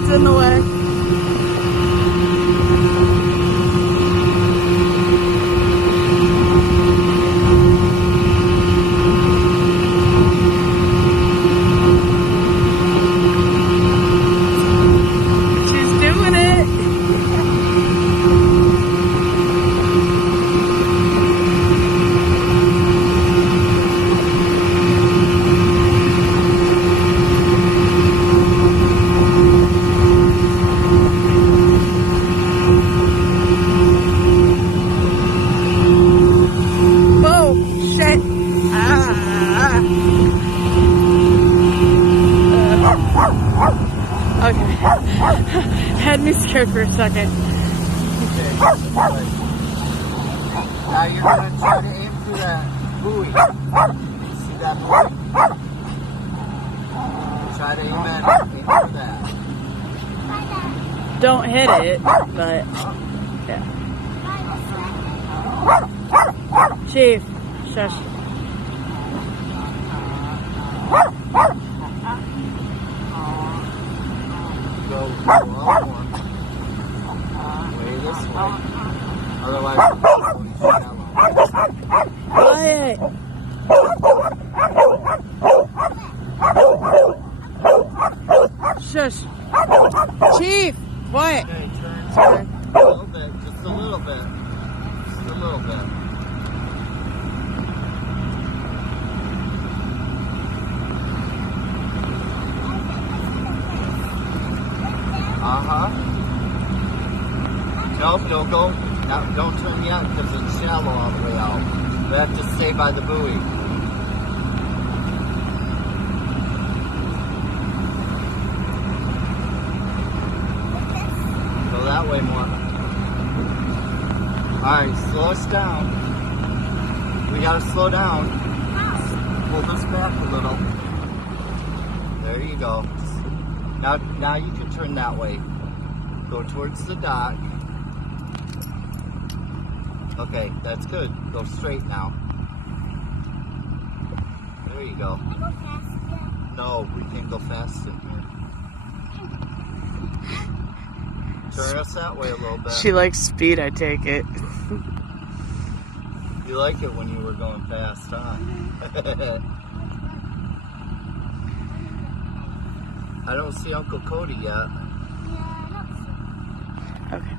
What's in the way? Okay. Had me scared for a second. Now you're going to try to aim for that buoy. See that buoy? Try to aim for that. Don't hit it, but yeah. Chief, shush. Go a lot more. Way this way. Otherwise, it's shallow. Quiet. Shush. Chief, quiet. Okay, turn. A little bit, just a little bit. Just a little bit. Nope, don't go. No, don't turn yet because it's shallow all the way out. We have to stay by the buoy. Go that way more. Alright, slow us down. We gotta slow down. Pull this back a little. There you go. Now you can turn that way. Go towards the dock. Okay, that's good. Go straight now. There you go. Can I go fast again? No, we can't go fast in here. Turn us that way a little bit. She likes speed, I take it. You like it when you were going fast, huh? I don't see Uncle Cody yet. Yeah, I don't see. Okay.